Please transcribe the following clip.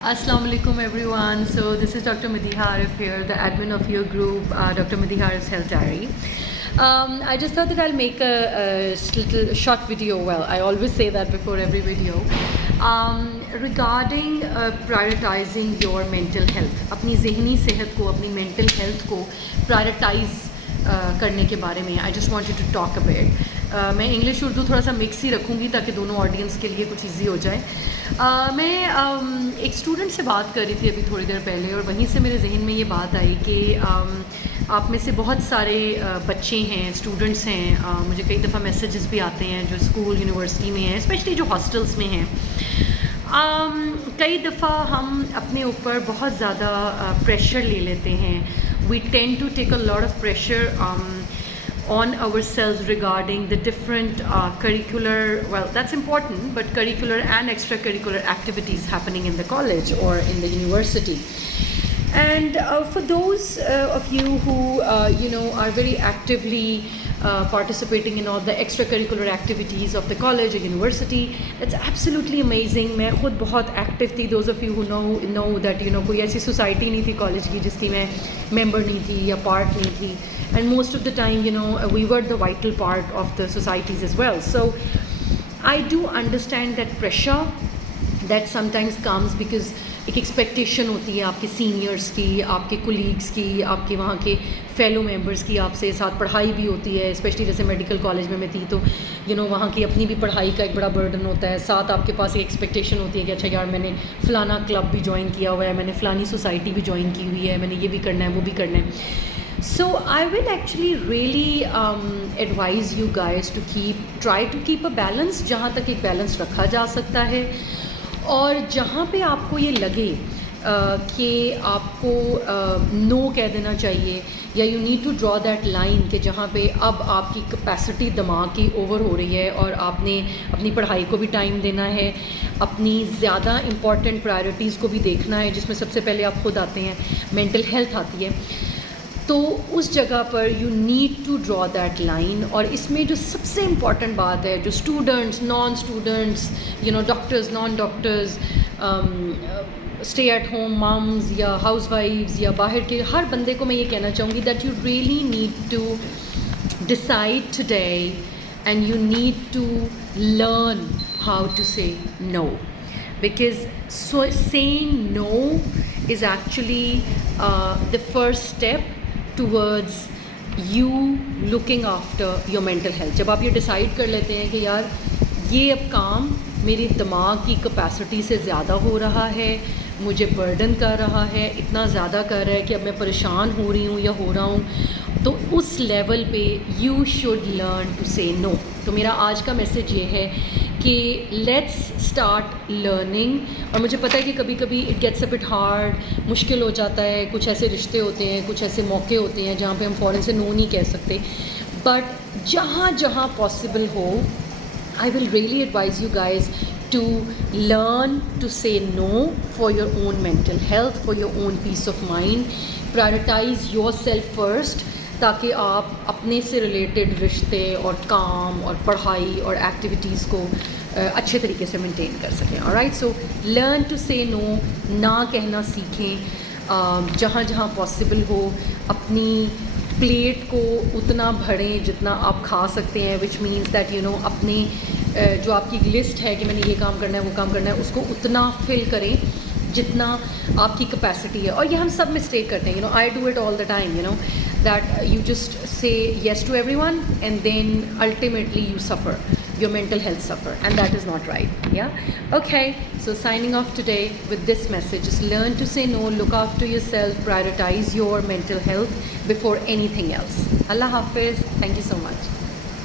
Assalamu alaikum everyone. So this is Dr. Madiha Arif here, the admin of your group, Dr. Madiha Arif's Health Diary. I just thought that I'll make a little short video. Well, I always say that before every video. Regarding prioritizing your mental health, अपनी ज़हनी सेहत को, अपनी mental health को prioritize करने के बारे में I just wanted to talk a bit. मैं इंग्लिश उर्दू थोड़ा सा मिक्स ही रखूँगी ताकि दोनों ऑडियंस के लिए कुछ इजी हो जाए. मैं एक स्टूडेंट से बात कर रही थी अभी थोड़ी देर पहले और वहीं से मेरे जहन में ये बात आई कि आप में से बहुत सारे बच्चे हैं, स्टूडेंट्स हैं, मुझे कई दफ़ा मैसेजेस भी आते हैं जो स्कूल यूनिवर्सिटी में हैं, स्पेशली जो हॉस्टल्स में हैं. कई दफ़ा हम अपने ऊपर बहुत ज़्यादा प्रेशर ले लेते हैं. We tend to take a lot of pressure on ourselves regarding the different curricular, well, that's important, but curricular and extracurricular activities happening in the college or in the university. And for those of you who are very actively participating in all the extracurricular activities of the college or university, that's absolutely amazing. मैं खुद बहुत active थी. Those of you who know that कोई ऐसी society नहीं थी college की जिसकी मैं member नहीं थी या part नहीं थी. And most of the time, we were the vital part of the societies as well. So I do understand that pressure that sometimes comes because एक एक्सपेक्टेशन होती है आपके सीनियर्स की, आपके कोलीग्स की, आपके वहाँ के फेलो मेंबर्स की, आपसे साथ पढ़ाई भी होती है. स्पेशली जैसे मेडिकल कॉलेज में मैं थी तो वहाँ की अपनी भी पढ़ाई का एक बड़ा बर्डन होता है. साथ आपके पास एक एक्सपेक्टेशन होती है कि अच्छा यार मैंने फ़लाना क्लब भी ज्वाइन किया हुआ है, मैंने फ़लानी सोसाइटी भी ज्वाइन की हुई है, मैंने ये भी करना है, वो भी करना है. So I will actually really advise you guys to try to keep a balance. जहाँ तक एक बैलेंस रखा जा सकता है और जहाँ पे आपको ये लगे कि आपको नो कह देना चाहिए या you need to draw that line कि जहाँ पे अब आपकी कैपेसिटी दिमाग की ओवर हो रही है और आपने अपनी पढ़ाई को भी टाइम देना है, अपनी ज़्यादा इम्पॉर्टेंट प्रायोरिटीज़ को भी देखना है जिसमें सबसे पहले आप खुद आते हैं, मेंटल हेल्थ आती है. तो उस जगह पर you need to draw that line. और इसमें जो सबसे इम्पॉर्टेंट बात है, जो students, non students, doctors, non doctors, stay at home mums या हाउस वाइफ्स या बाहर के हर बंदे को मैं ये कहना चाहूँगी that you really need to decide today and you need to learn how to say no. Because saying no is actually the first step towards you looking after your mental health. जब आप ये decide कर लेते हैं कि यार ये अब काम मेरी दिमाग की कैपेसिटी से ज़्यादा हो रहा है, मुझे बर्डन कर रहा है, इतना ज़्यादा कर रहा है कि अब मैं परेशान हो रही हूँ या हो रहा हूँ, तो उस लेवल पे you should learn to say no. तो मेरा आज का मैसेज ये है कि लेट्स स्टार्ट लर्निंग. और मुझे पता है कि कभी कभी it gets a bit hard, मुश्किल हो जाता है. कुछ ऐसे रिश्ते होते हैं, कुछ ऐसे मौके होते हैं जहाँ पे हम फ़ौरन से नो नहीं कह सकते. बट जहाँ जहाँ पॉसिबल हो, I will really advise you guys to learn to say no for your own mental health, for your own peace of mind. Prioritize yourself first ताकि आप अपने से रिलेटेड रिश्ते और काम और पढ़ाई और एक्टिविटीज़ को अच्छे तरीके से मेंटेन कर सकें. Alright, so learn to say no. ना कहना सीखें. जहाँ जहाँ पॉसिबल हो अपनी प्लेट को उतना भरें जितना आप खा सकते हैं, विच मीन्स दैट अपने जो आपकी लिस्ट है कि मैंने ये काम करना है, वो काम करना है, उसको उतना फिल करें जितना आपकी कैपेसिटी है. और ये हम सब मिस्टेक करते हैं. I do it all the time, that you just say yes to everyone and then ultimately you suffer, your mental health suffer, and that is not right. Yeah, okay, so signing off today with this message, just learn to say no, look after yourself, prioritize your mental health before anything else. Allah Hafiz. Thank you so much.